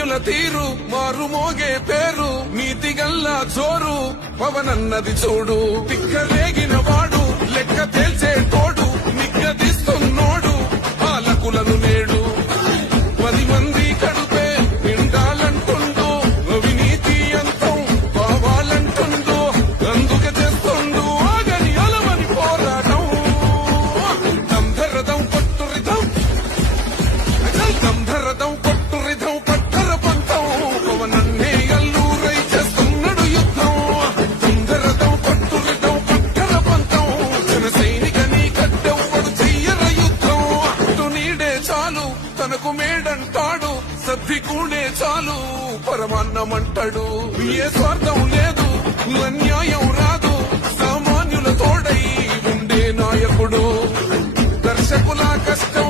మహనీయుల తీరు మారుమోగే పేరు నీతిగల్లా జోరు పవనన్నది చూడు తిక్కరేగిన వాడు లెక్క తేల్చే తోడు నిగ్గదిస్తున్నోడు పాలకులను నేడు 10 మంది కడుపే నిండాలంటుండు అవినీతి అంతం కావాలంటుండు అందుకే చేస్తుండు ఆగని అలమని పోరాటం దంధరదం కొట్టురిదం దంధరదం కొట్టురిదం పట్టర పంతం పవనన్నే అల్లూరై చేస్తున్నాడు యుద్ధం దంధరదం కొట్టురిదం పట్టర పంతం జన సైనికని కట్టెవ్వడు చెయ్యర యుద్ధం అటు నీడే చాలు తనకు మేడంటాడు సర్దికూడే చాలు పరమాన్నమంటాడు ఏ స్వార్థం లేదు అన్యాయం రాదు సామాన్యుల తోడై ఉండే నాయకుడు దర్శకుల కష్టం